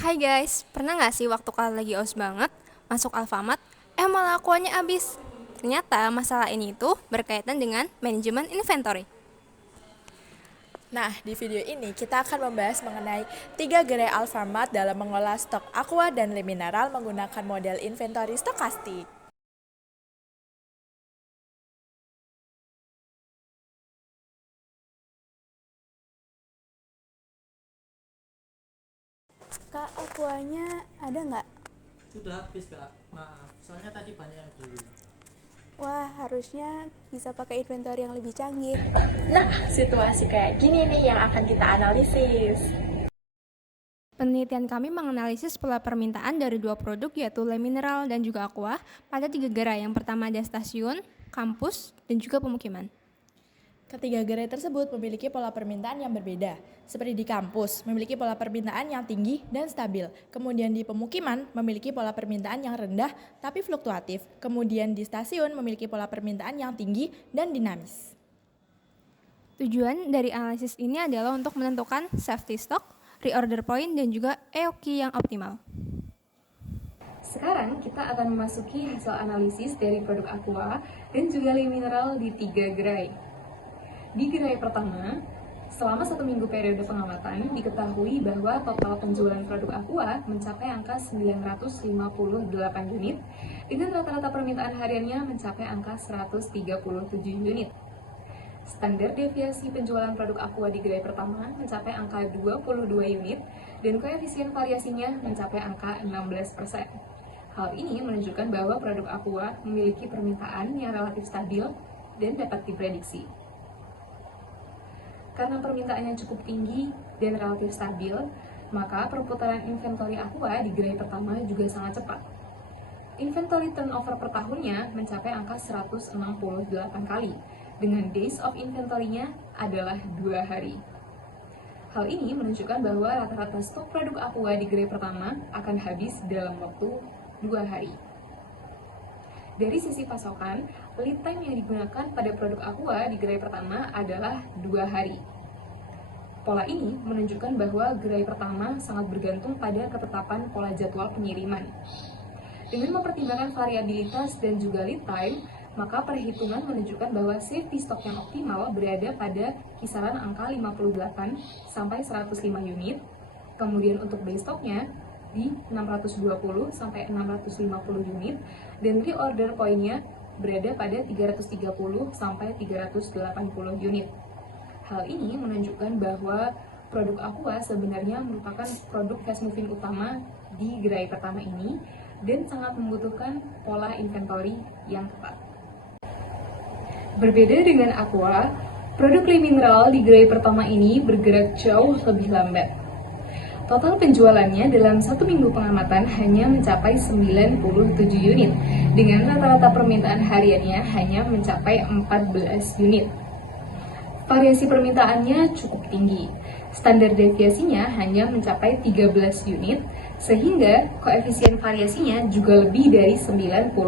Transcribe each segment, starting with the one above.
Hai guys, pernah gak sih waktu kalian lagi aus banget, masuk Alfamart, malah akuanya habis? Ternyata masalah ini tuh berkaitan dengan manajemen inventory. Nah, di video ini kita akan membahas mengenai 3 gerai Alfamart dalam mengolah stok aqua dan le mineral menggunakan model inventory stokastik. Kak, aquanya ada nggak? Sudah habis kak, maaf. Soalnya tadi banyak yang beli. Wah, harusnya bisa pakai inventory yang lebih canggih. Nah, situasi kayak gini nih yang akan kita analisis. Penelitian kami menganalisis pola permintaan dari dua produk yaitu le mineral dan juga aqua pada 3 gerai. Yang pertama ada stasiun, kampus, dan juga pemukiman. Ketiga gerai tersebut memiliki pola permintaan yang berbeda. Seperti di kampus, memiliki pola permintaan yang tinggi dan stabil. Kemudian di pemukiman, memiliki pola permintaan yang rendah tapi fluktuatif. Kemudian di stasiun, memiliki pola permintaan yang tinggi dan dinamis. Tujuan dari analisis ini adalah untuk menentukan safety stock, reorder point, dan juga EOQ yang optimal. Sekarang kita akan memasuki hasil analisis dari produk aqua dan juga le mineral di 3 gerai. Di gerai pertama, selama 1 minggu periode pengamatan, diketahui bahwa total penjualan produk aqua mencapai angka 958 unit, dengan rata-rata permintaan hariannya mencapai angka 137 unit. Standar deviasi penjualan produk aqua di gerai pertama mencapai angka 22 unit, dan koefisien variasinya mencapai angka 16%. Hal ini menunjukkan bahwa produk aqua memiliki permintaan yang relatif stabil dan dapat diprediksi. Karena permintaannya cukup tinggi dan relatif stabil, maka perputaran inventory aqua di gerai pertama juga sangat cepat. Inventory turnover per tahunnya mencapai angka 168 kali, dengan days of inventory-nya adalah 2 hari. Hal ini menunjukkan bahwa rata-rata stok produk aqua di gerai pertama akan habis dalam waktu 2 hari. Dari sisi pasokan, lead time yang digunakan pada produk aqua di gerai pertama adalah 2 hari. Pola ini menunjukkan bahwa gerai pertama sangat bergantung pada ketetapan pola jadwal pengiriman. Dengan mempertimbangkan variabilitas dan juga lead time, maka perhitungan menunjukkan bahwa safety stock yang optimal berada pada kisaran angka 58 sampai 105 unit. Kemudian untuk base stocknya di 620 sampai 650 unit, dan reorder point-nya berada pada 330 sampai 380 unit. Hal ini menunjukkan bahwa produk aqua sebenarnya merupakan produk fast moving utama di gerai pertama ini dan sangat membutuhkan pola inventory yang tepat. Berbeda dengan aqua, produk le mineral di gerai pertama ini bergerak jauh lebih lambat. Total penjualannya dalam 1 minggu pengamatan hanya mencapai 97 unit, dengan rata-rata permintaan hariannya hanya mencapai 14 unit. Variasi permintaannya cukup tinggi. Standar deviasinya hanya mencapai 13 unit, sehingga koefisien variasinya juga lebih dari 94%.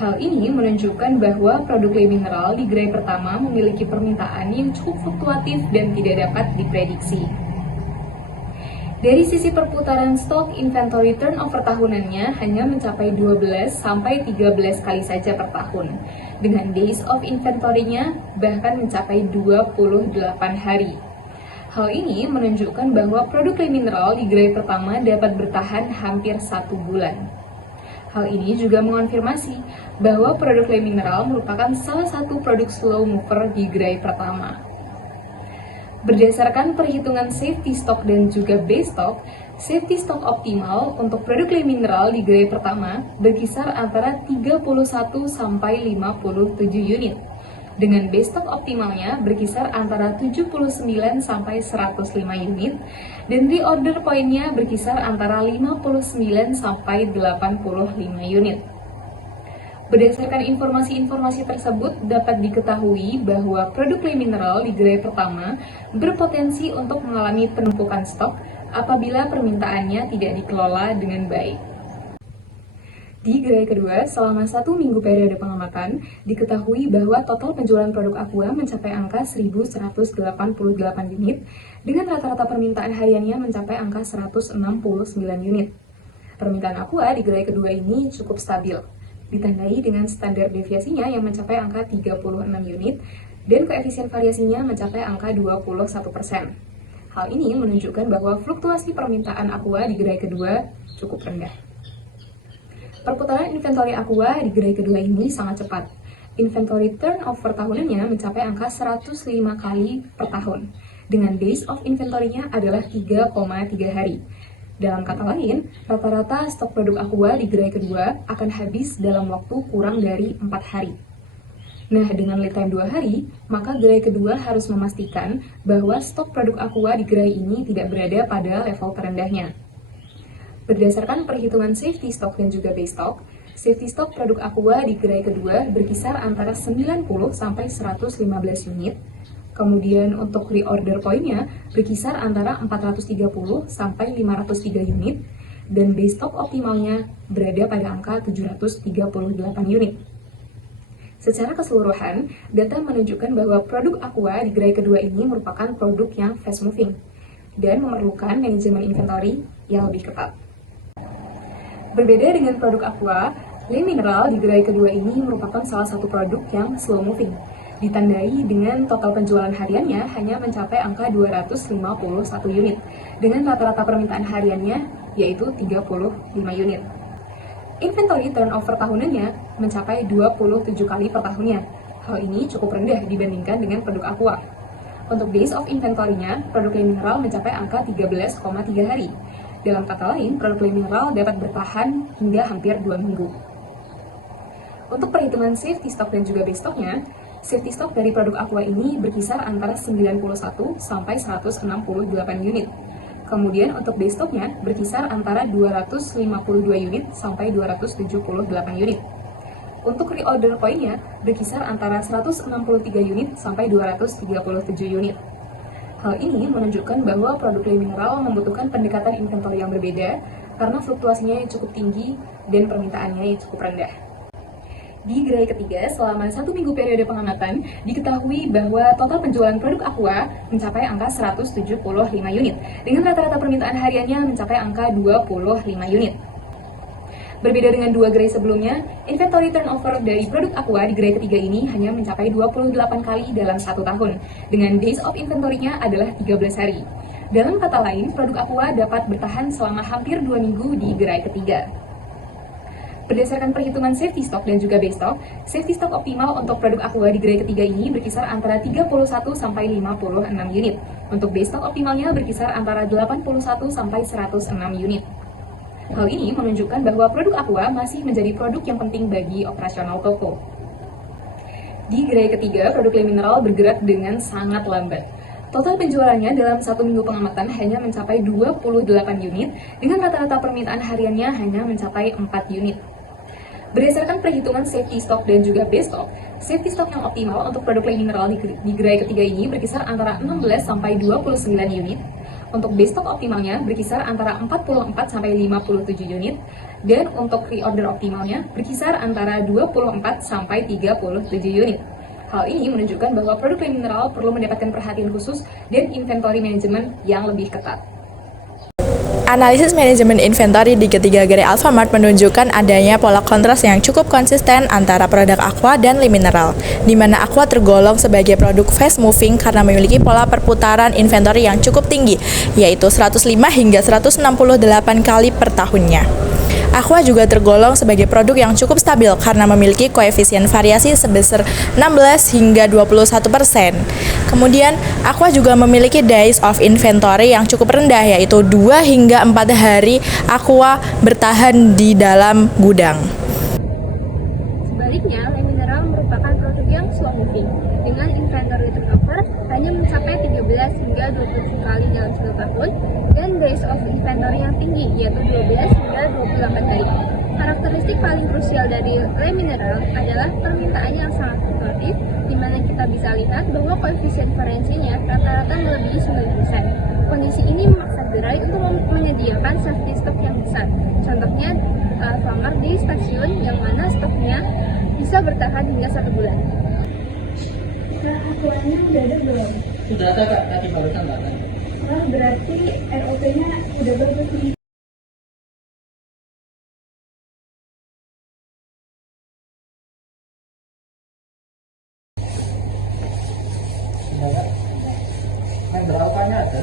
Hal ini menunjukkan bahwa produk le mineral di gerai pertama memiliki permintaan yang cukup fluktuatif dan tidak dapat diprediksi. Dari sisi perputaran stok, inventory turnover tahunannya hanya mencapai 12 sampai 13 kali saja per tahun, dengan days of inventory-nya bahkan mencapai 28 hari. Hal ini menunjukkan bahwa produk le mineral di gerai pertama dapat bertahan hampir 1 bulan. Hal ini juga mengonfirmasi bahwa produk le mineral merupakan salah satu produk slow mover di gerai pertama. Berdasarkan perhitungan safety stock dan juga base stock, safety stock optimal untuk produk le mineral di gerai pertama berkisar antara 31 sampai 57 unit, dengan base stock optimalnya berkisar antara 79 sampai 105 unit, dan reorder point-nya berkisar antara 59 sampai 85 unit. Berdasarkan informasi-informasi tersebut, dapat diketahui bahwa produk le mineral di gerai pertama berpotensi untuk mengalami penumpukan stok apabila permintaannya tidak dikelola dengan baik. Di gerai kedua, selama 1 minggu periode pengamatan, diketahui bahwa total penjualan produk Aqua mencapai angka 1.188 unit, dengan rata-rata permintaan hariannya mencapai angka 169 unit. Permintaan Aqua di gerai kedua ini cukup stabil, ditandai dengan standar deviasinya yang mencapai angka 36 unit, dan koefisien variasinya mencapai angka 21%. Hal ini menunjukkan bahwa fluktuasi permintaan Aqua di gerai kedua cukup rendah. Perputaran inventory Aqua di gerai kedua ini sangat cepat. Inventory turnover tahunannya mencapai angka 105 kali per tahun, dengan days of inventory-nya adalah 3,3 hari. Dalam kata lain, rata-rata stok produk Aqua di gerai kedua akan habis dalam waktu kurang dari 4 hari. Nah, dengan lead time 2 hari, maka gerai kedua harus memastikan bahwa stok produk Aqua di gerai ini tidak berada pada level terendahnya. Berdasarkan perhitungan safety stock dan juga base stock, safety stock produk Aqua di gerai kedua berkisar antara 90 sampai 115 unit. Kemudian untuk reorder point-nya berkisar antara 430 sampai 503 unit, dan base stock optimalnya berada pada angka 738 unit. Secara keseluruhan, data menunjukkan bahwa produk Aqua di gerai kedua ini merupakan produk yang fast moving dan memerlukan manajemen inventory yang lebih ketat. Berbeda dengan produk Aqua, Le Mineral di gerai kedua ini merupakan salah satu produk yang slow moving, ditandai dengan total penjualan hariannya hanya mencapai angka 251 unit, dengan rata-rata permintaan hariannya yaitu 35 unit. Inventory turnover tahunannya mencapai 27 kali per tahunnya. Hal ini cukup rendah dibandingkan dengan produk Aqua. Untuk days of inventory-nya, produk Le Mineral mencapai angka 13,3 hari. Dalam kata lain, produk Le Mineral dapat bertahan hingga hampir 2 minggu. Untuk perhitungan safety stock dan juga base stock-nya, safety stock dari produk Aqua ini berkisar antara 91 sampai 168 unit. Kemudian untuk base stock-nya berkisar antara 252 unit sampai 278 unit. Untuk reorder point-nya berkisar antara 163 unit sampai 237 unit. Hal ini menunjukkan bahwa produk Le Mineral membutuhkan pendekatan inventory yang berbeda karena fluktuasinya yang cukup tinggi dan permintaannya yang cukup rendah. Di gerai ketiga, selama 1 minggu periode pengamatan, diketahui bahwa total penjualan produk Aqua mencapai angka 175 unit, dengan rata-rata permintaan hariannya mencapai angka 25 unit. Berbeda dengan 2 gerai sebelumnya, inventory turnover dari produk Aqua di gerai ketiga ini hanya mencapai 28 kali dalam 1 tahun, dengan days of inventory-nya adalah 13 hari. Dalam kata lain, produk Aqua dapat bertahan selama hampir 2 minggu di gerai ketiga. Berdasarkan perhitungan safety stock dan juga base stock, safety stock optimal untuk produk Aqua di gerai ketiga ini berkisar antara 31 sampai 56 unit. Untuk base stock optimalnya berkisar antara 81 sampai 106 unit. Hal ini menunjukkan bahwa produk Aqua masih menjadi produk yang penting bagi operasional toko. Di gerai ketiga, produk Le Mineral bergerak dengan sangat lambat. Total penjualannya dalam 1 minggu pengamatan hanya mencapai 28 unit, dengan rata-rata permintaan hariannya hanya mencapai 4 unit. Berdasarkan perhitungan safety stock dan juga base stock, safety stock yang optimal untuk produk Le Mineral di gerai ketiga ini berkisar antara 16 sampai 29 unit. Untuk base stock optimalnya berkisar antara 44 sampai 57 unit, dan untuk reorder optimalnya berkisar antara 24 sampai 37 unit. Hal ini menunjukkan bahwa produk Le Mineral perlu mendapatkan perhatian khusus dan inventory management yang lebih ketat. Analisis manajemen inventory di ketiga gerai Alfamart menunjukkan adanya pola kontras yang cukup konsisten antara produk Aqua dan Le Mineral, di mana Aqua tergolong sebagai produk fast moving karena memiliki pola perputaran inventory yang cukup tinggi, yaitu 105 hingga 168 kali per tahunnya. Aqua juga tergolong sebagai produk yang cukup stabil karena memiliki koefisien variasi sebesar 16 hingga 21%. Kemudian, Aqua juga memiliki days of inventory yang cukup rendah, yaitu 2 hingga 4 hari Aqua bertahan di dalam gudang. Sebaliknya, Le Mineral merupakan produk yang slow moving, dengan inventory turnover hanya mencapai 13 hingga 20 kali dalam 1 tahun, dan days of inventory yang tinggi, yaitu 12 hingga 28 kali. Karakteristik paling krusial dari Le Mineral adalah permintaannya yang sangat fluktuatif, di mana kita bisa lihat bahwa koefisien variasinya rata-rata melebihi 9%. Kondisi ini memaksa gerai untuk menyediakan safety stock yang besar. Contohnya, Alfamart di stasiun yang mana stoknya bisa bertahan hingga 1 bulan. Nah, aturannya udah ada belum? Sudah ada Kak, tadi barusan datang. Wah, berarti ROP-nya udah bagus nih. Sudah Kak. Kan berapanya ada?